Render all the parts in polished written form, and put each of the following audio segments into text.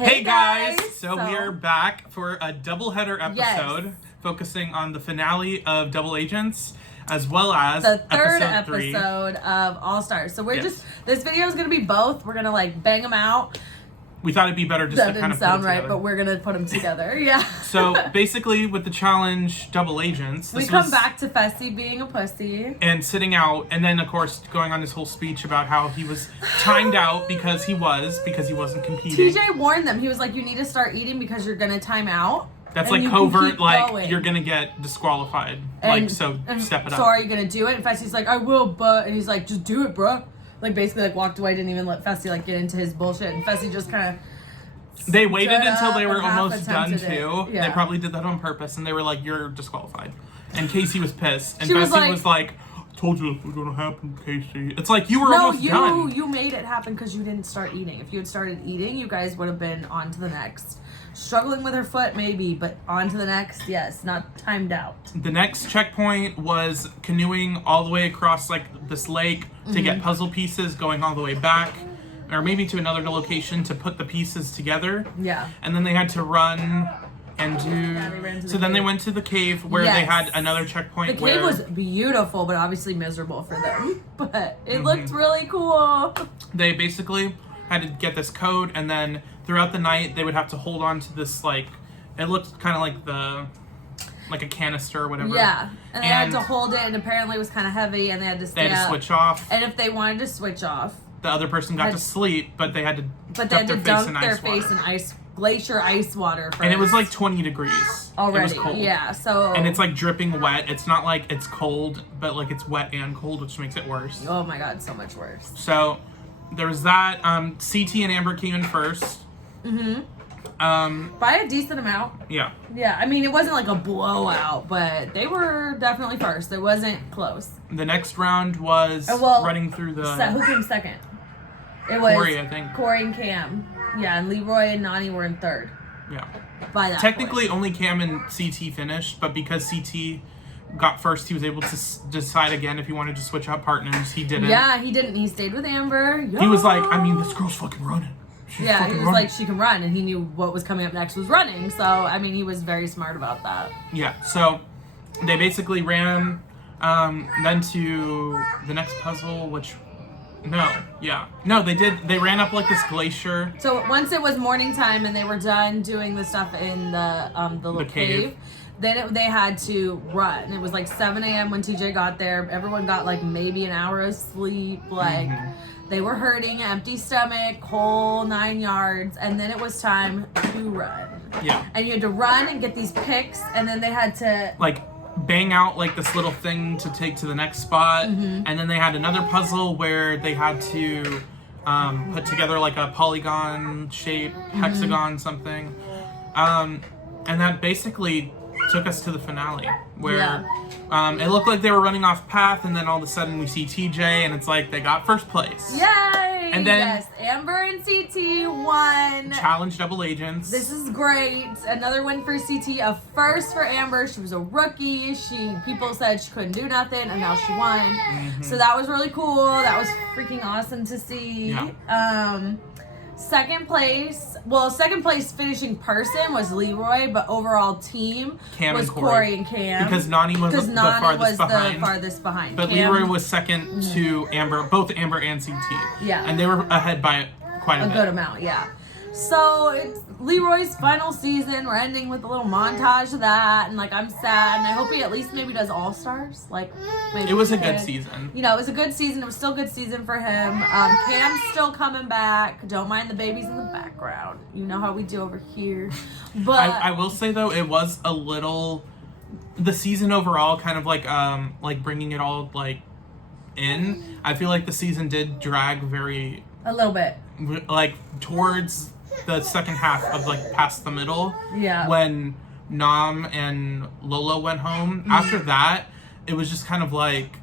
Hey guys! So we are back for a doubleheader episode focusing on the finale of Double Agents as well as the third episode of All Stars. So we're this video is going to be both. We're going to like bang them out. We thought it'd be better just that to kind of didn't sound put it right, together. but we're going to put them together. Yeah. So basically with the challenge Double Agents, we come back to Fessy being a pussy. And sitting out, and then of course going on this whole speech about how he was timed out because he wasn't competing. TJ warned them. He was like, you need to start eating because you're going to time out. That's like covert, like you're gonna get disqualified. So step it up. So are you gonna do it? And Fessy's like, I will, but, and he's like, just do it, bro. Like basically like walked away, didn't even let Fessy like get into his bullshit. And Fessy just kind of. They waited until they were almost done too. Yeah. They probably did that on purpose, and they were like, "You're disqualified." And Casey was pissed, and Fessy was like, "Told you this was gonna happen, Casey." It's like you were almost done. No, you made it happen because you didn't start eating. If you had started eating, you guys would have been on to the next. Struggling with her foot, maybe, but on to the next, yes, not timed out. The next checkpoint was canoeing all the way across like this lake to get puzzle pieces, going all the way back, or maybe to another location to put the pieces together. Yeah. And then they had to run and do. So then they went to the cave where they had another checkpoint. The cave was beautiful, but obviously miserable for them. But it looked really cool. They basically had to get this code, and then throughout the night they would have to hold on to this, like, it looked kind of like a canister or whatever. Yeah, and they had to hold it, and apparently it was kind of heavy, and they had to stay They had to switch off. And if they wanted to switch off, the other person got to sleep, but they had to dunk their face in glacier ice water first. And it was like 20 degrees already. It was cold. Yeah, so and it's like dripping wet. It's not like it's cold, but like it's wet and cold, which makes it worse. Oh my god, so much worse. So there was that. CT and Amber came in first. By a decent amount. Yeah. Yeah, I mean, it wasn't like a blowout, but they were definitely first. It wasn't close. The next round was running through the... Who came second? It was Corey, I think. Corey and Cam. Yeah, and Leroy and Nani were in third. Yeah. By that Technically, point. only Cam and CT finished, but because CT got first, he was able to decide again if he wanted to switch out partners. He didn't. Yeah, he didn't. He stayed with Amber. He was like, I mean, this girl's fucking running. He was like, she can run, and he knew what was coming up next was running. So, I mean, he was very smart about that. Yeah, so they basically ran then to the next puzzle, which... No, they did. They ran up like this glacier. So once it was morning time and they were done doing the stuff in the little cave, then they had to run. It was like 7 a.m. when TJ got there. Everyone got like maybe an hour of sleep. Like they were hurting, empty stomach, whole 9 yards, and then it was time to run. Yeah. And you had to run and get these picks, and then they had to like bang out like this little thing to take to the next spot, and then they had another puzzle where they had to put together like a polygon shape, hexagon something, and that basically took us to the finale where it looked like they were running off path, and then all of a sudden we see TJ and it's like they got first place. Yay! And then Amber and CT won. Challenge Double Agents. This is great. Another win for CT. A first for Amber. She was a rookie. People said she couldn't do nothing, and now she won. So that was really cool. That was freaking awesome to see. Yeah. Second place finishing person was Leroy, but overall team Cam was and Corey and Cam. Because Nani was the farthest behind. But Cam, Leroy was second to Amber, both Amber and CT. Yeah. And they were ahead by quite a bit. A good amount, yeah. So it's Leroy's final season. We're ending with a little montage of that, and like I'm sad, and I hope he at least maybe does All Stars. Like maybe it was a good season. You know, it was a good season. It was still a good season for him. Cam's still coming back. Don't mind the babies in the background. You know how we do over here. But I will say though, it was a little the season overall kind of like bringing it all like in. I feel like the season did drag a little bit like towards the second half of like past the middle. Yeah. When Nam and Lola went home. After that, it was just kind of like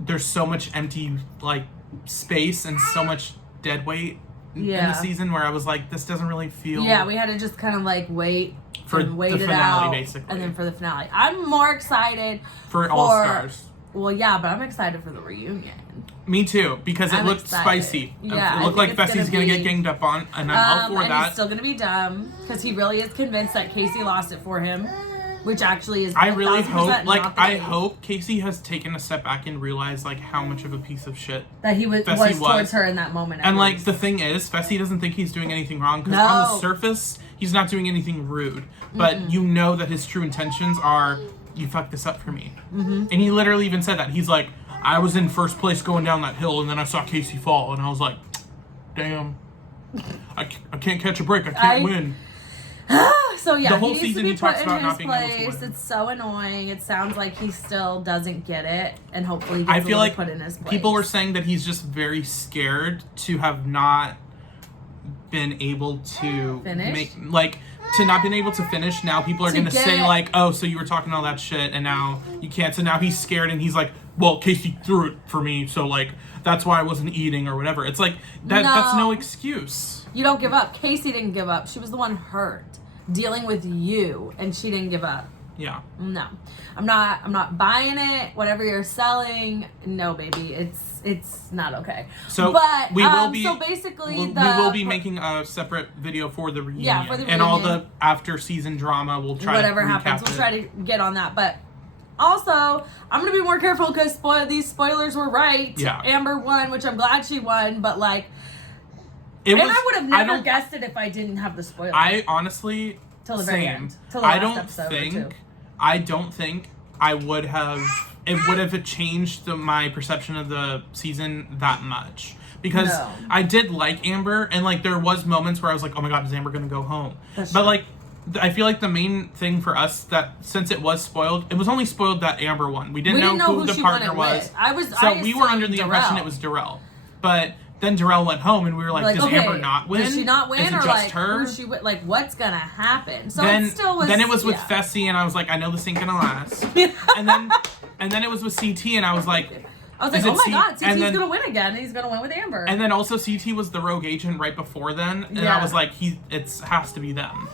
there's so much empty like space and so much dead weight in the season where I was like, this doesn't really feel. Yeah, we had to just kind of like wait for and wait the finale, it out, basically, and then for the finale. I'm more excited for All Stars. Well, yeah, but I'm excited for the reunion. Me too, because it I'm looked excited. spicy. Yeah, it looked like Fessy's gonna get ganged up on, and I'm all for and that. he's still gonna be dumb because he really is convinced that Casey lost it for him, which actually is. I really hope, I hope Casey has taken a step back and realized like how much of a piece of shit that he was towards her in that moment. And like the thing is, Fessy doesn't think he's doing anything wrong because on the surface he's not doing anything rude, but you know that his true intentions are, you fucked this up for me. And he literally even said that. He's like, I was in first place going down that hill and then I saw Casey fall and I was like, damn, I can't catch a break, I can't win. So yeah, the whole he needs season to be he talks put about in not his being place. able to win. It's so annoying. It sounds like he still doesn't get it, and hopefully he I gets feel like put in his place. people were saying that he's just very scared to have not been able to Finish? to not being able to finish. Now people are going to say like, oh, so you were talking all that shit and now you can't. So now he's scared and he's like, well, Casey threw it for me, so like that's why I wasn't eating or whatever. It's like that's no excuse. You don't give up. Casey didn't give up. She was the one hurt, dealing with you, and she didn't give up. Yeah. No, I'm not buying it. Whatever you're selling, no, baby, it's not okay. So but we will be. So basically, we will be making a separate video for the reunion. Yeah, for the and all reunion. the after season drama. We'll try whatever to happens, recap we'll it. try to get on that. But also, I'm gonna be more careful because these spoilers were right. Yeah. Amber won, which I'm glad she won. But like, I would have never guessed it if I didn't have the spoiler. I honestly. Till the very end. Till the I last don't episode think. or two. I don't think I would have. It would have changed my perception of the season that much because I did like Amber, and like there was moments where I was like, oh my god, is Amber gonna go home? But like, I feel like the main thing for us that since it was spoiled, it was only spoiled that Amber won. We didn't know who the partner was. We were under the impression it was Darrell, but. Then Darrell went home, and we were like, does Amber not win? Does she not win? Is it or just like, her? Who's she with? Like, what's gonna happen? So then, it still was. Then it was with Fessy, and I was like, I know this ain't gonna last. and then it was with CT, and I was like, oh my god, CT's gonna win again. He's gonna win with Amber. And then also CT was the rogue agent right before then, and I was like, it has to be them.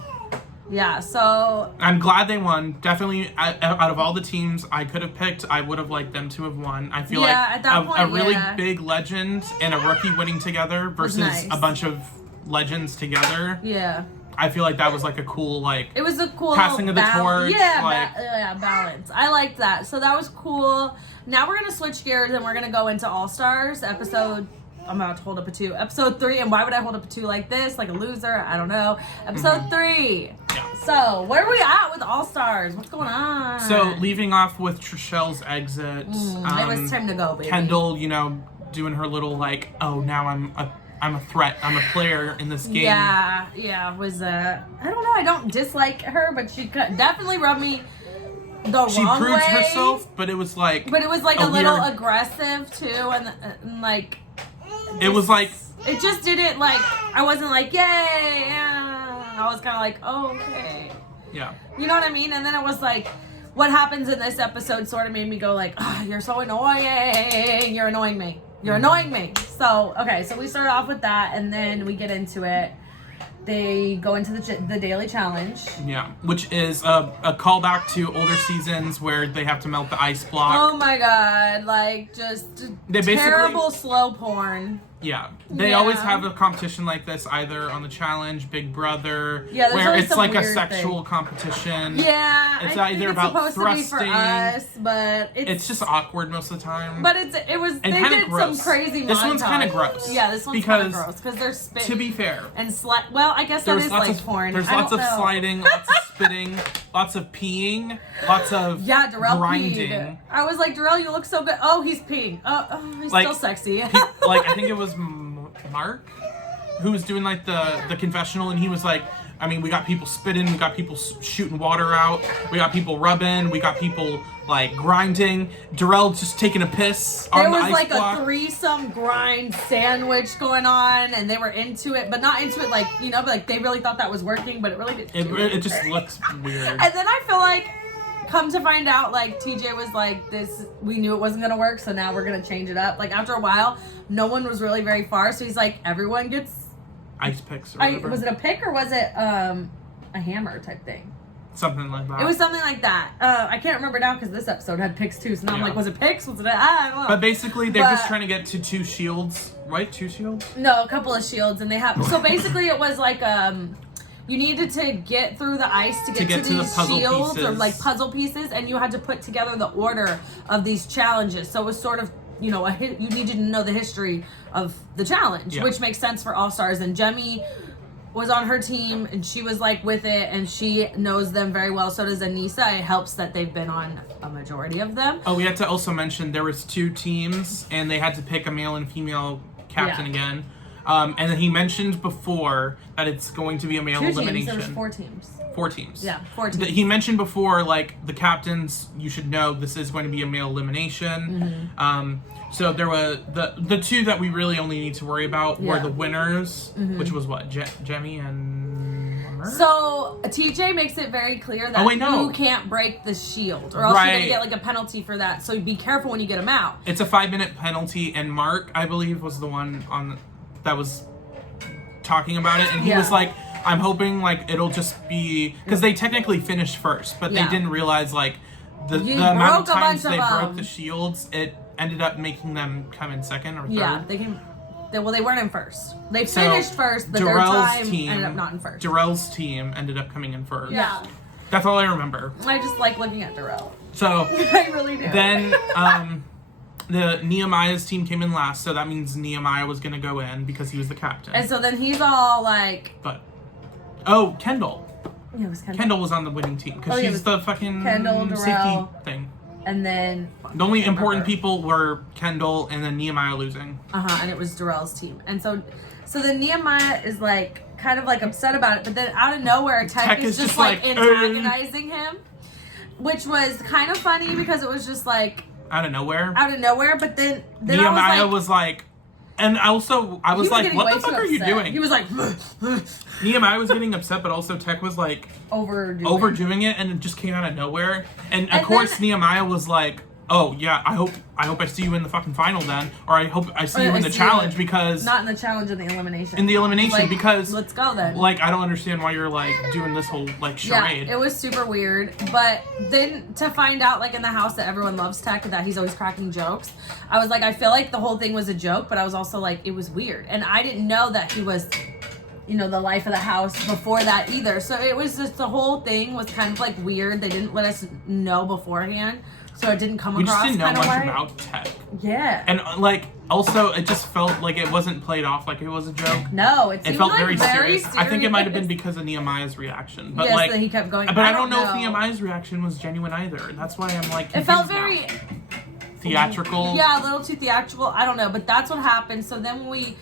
Yeah, so I'm glad they won. Definitely, out of all the teams I could have picked, I would have liked them to have won. I feel like at that point, a really big legend and a rookie winning together versus a bunch of legends together. Yeah. I feel like that was like a cool It was a cool passing of the torch. Yeah, balance. I liked that. So that was cool. Now we're gonna switch gears and we're gonna go into All Stars episode. I'm about to hold up a 2. Episode 3, and why would I hold up a 2 like this? Like a loser? I don't know. Episode 3. Yeah. So, where are we at with All Stars? What's going on? So, leaving off with Trishelle's exit. It was time to go, baby. Kendall, doing her little like, oh, now I'm a threat. I'm a player in this game. Yeah. Was I don't know. I don't dislike her, but she definitely rubbed me the wrong way. She proved herself, but it was like a little aggressive too, and like. It was like it just didn't like I wasn't like yay yeah. I was kind of like oh, okay, yeah, you know what I mean. And then it was like what happens in this episode sort of made me go like oh, you're so annoying, you're annoying me. So okay, so we start off with that and then we get into it. They go into the daily challenge. Yeah, which is a callback to older seasons where they have to melt the ice block. Oh my god, like just terrible slow porn. Yeah, they always have a competition like this either on the challenge, Big Brother, where it's like a sexual competition. Yeah, it's either about thrusting. To be for us, but it's just awkward most of the time. But they did gross. some crazy. This one's kind of gross. Yeah, this one's kind of gross because they're spitting. To be fair, and well, I guess that is like porn. There's lots of sliding, lots of spitting, lots of peeing, lots of Darrell grinding. Peed. I was like, Darrell, you look so good. Oh, he's peeing. Oh, he's still sexy. I think it was Mark who was doing like the confessional, and he was like, I mean, we got people spitting, we got people shooting water out, we got people rubbing, we got people like grinding. Darrell just taking a piss on the ice block. There was like a threesome grind sandwich going on, and they were into it, but not into it like but like they really thought that was working, but it really didn't. It just looks weird. And then I feel like, come to find out, like TJ was like, "This, we knew it wasn't gonna work, so now we're gonna change it up." Like after a while, no one was really very far, so he's like, "Everyone gets ice picks." Or whatever. Was it a pick or was it a hammer type thing? Something like that. It was something like that. I can't remember now because this episode had picks too. So now I'm like, was it picks? Was it? I don't know. But basically, they're just trying to get to 2 shields, right? 2 shields? No, a couple of shields, and they have. So basically, it was like you needed to get through the ice to get to these the puzzle shields pieces. or like puzzle pieces, and you had to put together the order of these challenges. So it was sort of, you know, you needed to know the history of the challenge, which makes sense for All Stars. And Jemmie was on her team, and she was like with it, and she knows them very well. So does Anissa. It helps that they've been on a majority of them. Oh, we had to also mention there was 2 teams, and they had to pick a male and female captain again. And then he mentioned before that it's going to be a male 2 elimination. Teams. There was 4 teams. 4 teams. Yeah, 4 teams. He mentioned before, like, the captains, you should know this is going to be a male elimination. So there were the 2 that we really only need to worry about were the winners, which was what? Jemmie and... So TJ makes it very clear that you can't break the shield, or else you're gonna get like a penalty for that. So be careful when you get them out. It's a 5-minute penalty, and Mark, I believe, was the one that was talking about it, and he was like, I'm hoping like it'll just be because they technically finished first, but they didn't realize like the amount of times they broke the shields, it ended up making them come in second or third. Yeah, they weren't in first. They finished first, but their time ended up not in first. Darrell's team ended up coming in first. Yeah. That's all I remember. I just like looking at Darrell. So I really do. Then the Nehemiah's team came in last, so that means Nehemiah was gonna go in because he was the captain. And so then he's all like, Kendall. Yeah, it was Kendall. Kendall was on the winning team because she's the fucking Kendall, safety Darrell, thing. And then the only important people were Kendall and then Nehemiah losing. And it was Darrell's team. And so then Nehemiah is like kind of like upset about it, but then out of nowhere Tech is just like antagonizing him, which was kind of funny because it was just like out of nowhere. But then Nehemiah was like, and also I was like, what the fuck are you doing? He was like, Nehemiah was getting upset, but also Tech was like overdoing it, and it just came out of nowhere. And of course Nehemiah was like, oh yeah, I hope I see you in the fucking final then, or I hope I see you in the challenge because not in the challenge, in the elimination. In the elimination, like, because let's go then. Like, I don't understand why you're like doing this whole like charade. Yeah, it was super weird. But then to find out like in the house that everyone loves Tech, that he's always cracking jokes, I was like, I feel like the whole thing was a joke, but I was also like, it was weird, and I didn't know that he was, you know, the life of the house before that either. So it was just, the whole thing was kind of like weird. They didn't let us know beforehand, so it didn't come across. We just didn't know much right about Tech. Yeah. And like, also, it just felt like it wasn't played off like it was a joke. No, it felt like very serious. I think it might have been because of Nehemiah's reaction, but like, that he kept going. But I don't know if Nehemiah's reaction was genuine either. That's why I'm like, it felt very theatrical. Yeah, a little too theatrical. I don't know, but that's what happened. So then when we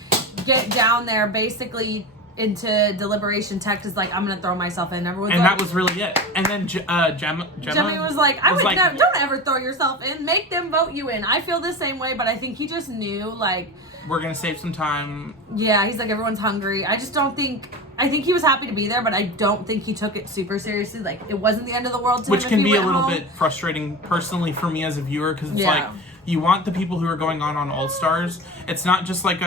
get down there, basically into deliberation, Tech is like, I'm gonna throw myself in. Everyone's and like, that was really it. And then Jemmie was like, don't ever throw yourself in. Make them vote you in. I feel the same way, but I think he just knew, like, we're gonna save some time. Yeah, he's like, everyone's hungry. I think he was happy to be there, but I don't think he took it super seriously. Like, it wasn't the end of the world to him. Which can be a little bit frustrating personally for me as a viewer, because it's like, you want the people who are going on All Stars. It's not just like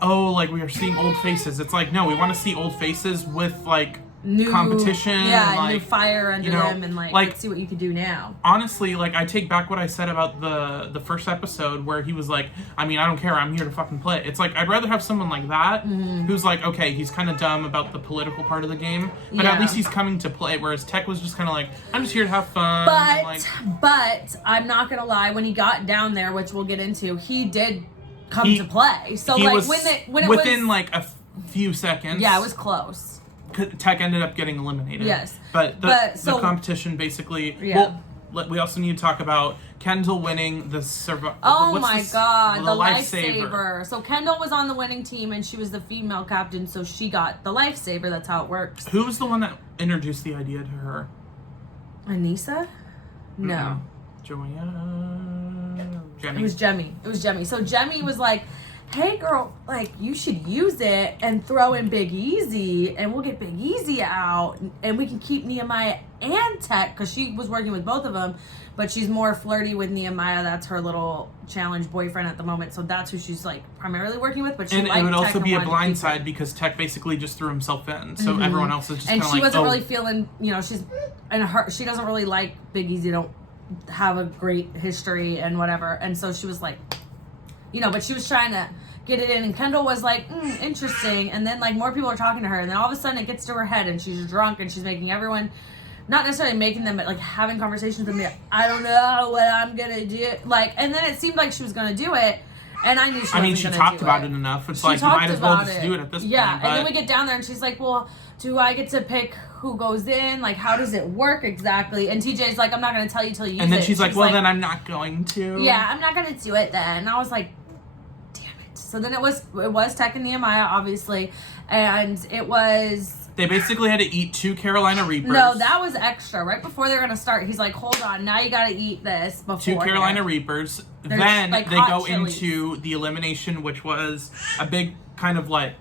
like we are seeing old faces. It's like, no, we want to see old faces with like new competition. Yeah, and, like, new fire under them, and like, let's see what you can do now. Honestly, like, I take back what I said about the first episode where he was like, I mean, I don't care, I'm here to fucking play. It's like, I'd rather have someone like that who's like, okay, he's kind of dumb about the political part of the game, but at least he's coming to play, whereas Tech was just kind of like, I'm just here to have fun. But I'm not gonna lie, when he got down there, which we'll get into, he did come to play. So like, when it within like a few seconds. Yeah, it was close. Tech ended up getting eliminated. Yes. But the competition basically... Yeah. Well, we also need to talk about Kendall winning the... Oh my god, the lifesaver. So Kendall was on the winning team, and she was the female captain, so she got the lifesaver. That's how it works. Who was the one that introduced the idea to her? Anissa? No. Joanna... Jemmie. It was Jemmie. So Jemmie was like, hey girl, like you should use it and throw in Big Easy and we'll get Big Easy out and we can keep Nehemiah and Tech, because she was working with both of them, but she's more flirty with Nehemiah. That's her little challenge boyfriend at the moment, so that's who she's like primarily working with. But she and it would also be a blindside because Tech basically just threw himself in, so everyone else is just and kind of she like, wasn't really feeling, you know, she doesn't really like Big Easy, don't have a great history and whatever, and so she was like, you know, but she was trying to get it in, and Kendall was like, interesting, and then like more people are talking to her, and then all of a sudden it gets to her head and she's drunk and she's making everyone, not necessarily making them, but like having conversations with me. I don't know what I'm gonna do, like, and then it seemed like she was gonna do it, and I knew she talked about it enough. It's like you might as well just do it at this point. Yeah, and then we get down there and she's like, well, do I get to pick who goes in? Like, how does it work exactly? And TJ's like, I'm not gonna tell you till you use it. And then she's like, well, then I'm not going to. Yeah, I'm not gonna do it then. And I was like, damn it. So then it was Tech and Nehemiah, obviously, and it was. They basically had to eat 2 Carolina Reapers. No, that was extra. Right before they're gonna start, he's like, "Hold on, now you gotta eat this before." 2 Carolina Reapers. There's, then like, they hot go chilies. into the elimination, which was a big kind of like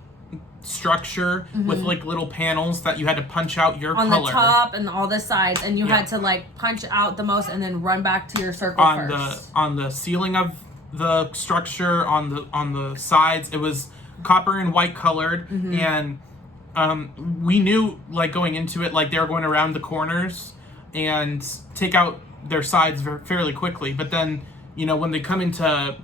structure with like little panels that you had to punch out your on color the top and all the sides, and you had to like punch out the most and then run back to your circle first. On the ceiling of the structure, on the sides, it was copper and white colored, and we knew like going into it, like they were going around the corners and take out their sides fairly quickly, but then, you know, when they come into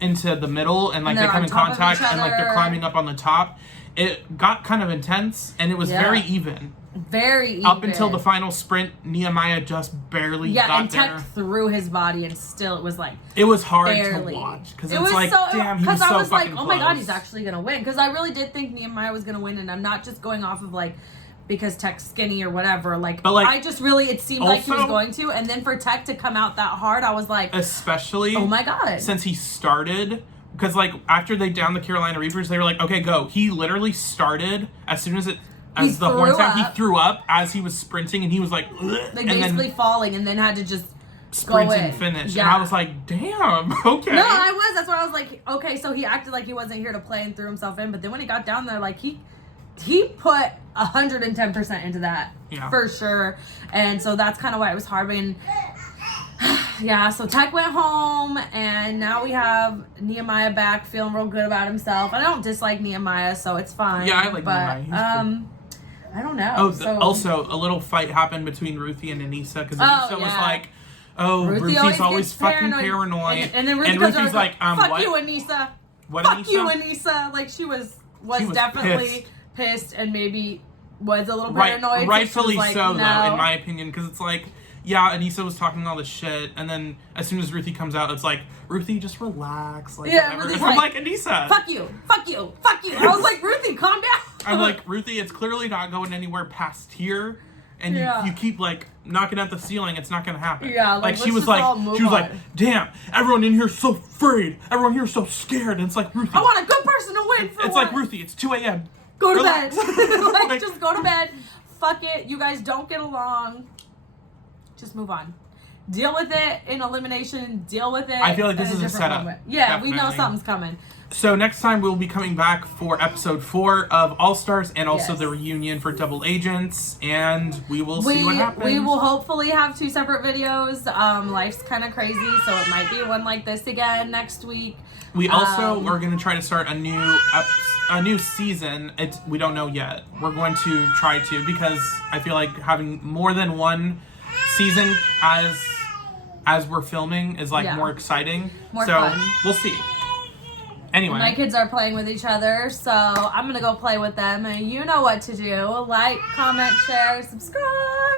the middle and like And they come in on top of contact each and like they're other. climbing up on the top, it got kind of intense, and it was very even. Very even. Up until the final sprint, Nehemiah just barely got and there. Tech threw his body, and still it was like it was hard barely. to watch because It it's was like, so, damn, he was so I was like, fucking oh my god, close. he's actually gonna win, because I really did think Nehemiah was gonna win, and I'm not just going off of like because Tech's skinny or whatever, like, but like, I just really, it seemed like he was also, going to, and then for Tech to come out that hard, I was like, especially oh my god, since he started. Because, like, after they downed the Carolina Reapers, they were like, okay, go. He literally started as soon as the horn sound, he threw up as he was sprinting, and he was like, ugh, like basically falling, and then had to just sprint go and in. finish. Yeah. And I was like, damn, okay. No, I was. That's why I was like, okay, so he acted like he wasn't here to play and threw himself in, but then when he got down there, like, he put 110% into that, for sure. And so that's kind of why it was hard. And yeah, so Tech went home, and now we have Nehemiah back, feeling real good about himself. I don't dislike Nehemiah, so it's fine. Yeah, I like Nehemiah. I don't know. Oh, also, a little fight happened between Ruthie and Anissa, because Anissa was like, oh, Ruthie's always fucking paranoid. And then Ruthie's like, fuck what? you, Anissa. What, fuck Anissa? you, Anissa. Like, she was definitely pissed and maybe was a little paranoid. Rightfully like, so, no. though, in my opinion, because it's like, yeah, Anissa was talking all this shit, and then as soon as Ruthie comes out, it's like, Ruthie, just relax. Like, yeah, whatever. Ruthie's I'm like, Anissa. Fuck you, fuck you, fuck you. I was like, Ruthie, calm down. I'm like, Ruthie, it's clearly not going anywhere past here, and you keep like knocking at the ceiling. It's not gonna happen. Yeah, like she was like, damn, everyone in here's so afraid. Everyone here's so scared. And it's like, Ruthie, I want a good person to win. It's like, Ruthie, it's 2 a.m. Go to bed. Like, just go to bed. Fuck it. You guys don't get along. Just move on. Deal with it in elimination. Deal with it. I feel like this is a setup. Moment. Yeah, Definitely. we know something's coming. So next time we'll be coming back for episode 4 of All Stars, and also the reunion for Double Agents, and we will see what happens. We will hopefully have 2 separate videos. Life's kind of crazy, so it might be one like this again next week. We also are going to try to start a new season. We don't know yet. We're going to try to, because I feel like having more than one season as we're filming is like more exciting. More fun. We'll see. Anyway. My kids are playing with each other, so I'm going to go play with them. And you know what to do. Like, comment, share, subscribe.